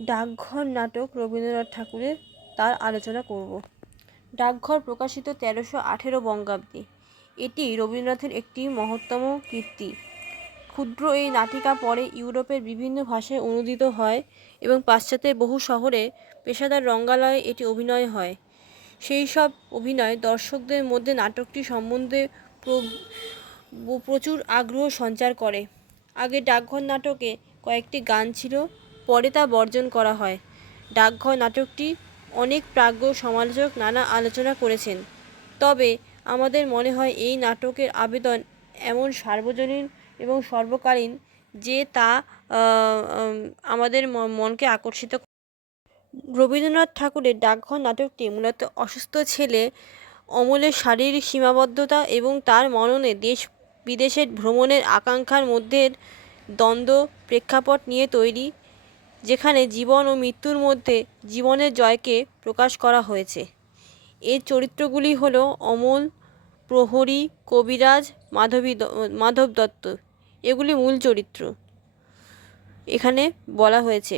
ডাকঘর নাটক রবীন্দ্রনাথ ঠাকুরের তার আলোচনা করব। ডাকঘর প্রকাশিত তেরোশো আঠেরো বঙ্গাব্দে। এটি রবীন্দ্রনাথের একটি মহত্তম কীর্তি। ক্ষুদ্র এই নাটিকা পরে ইউরোপের বিভিন্ন ভাষায় অনুদিত হয় এবং পাশ্চাত্যের বহু শহরে পেশাদার রঙ্গালয়ে এটি অভিনয় হয়। সেই সব অভিনয় দর্শকদের মধ্যে নাটকটি সম্বন্ধে প্র- প্রচুর আগ্রহ সঞ্চার করে। আগে ডাকঘর নাটকে কয়েকটি গান ছিল, পরে তা বর্জন করা হয়। ডাকঘর নাটকটি অনেক প্রাজ্ঞ সমালোচক নানা আলোচনা করেছেন। তবে আমাদের মনে হয় এই নাটকের আবেদন এমন সার্বজনীন এবং সর্বকালীন যে তা আমাদের মনকে আকর্ষিত রবীন্দ্রনাথ ঠাকুরের ডাকঘর নাটকটি মূলত অসুস্থ ছেলে অমলের শারীরিক সীমাবদ্ধতা এবং তার মননে দেশ বিদেশের ভ্রমণের আকাঙ্ক্ষার মধ্যে দ্বন্দ্ব, প্রেক্ষাপট নিয়ে তৈরি, যেখানে জীবন ও মৃত্যুর মধ্যে জীবনের জয়কে প্রকাশ করা হয়েছে। এর চরিত্রগুলি হল অমল, প্রহরী, কবিরাজ, মাধবী মাধব দত্ত। এগুলি মূল চরিত্র। এখানে বলা হয়েছে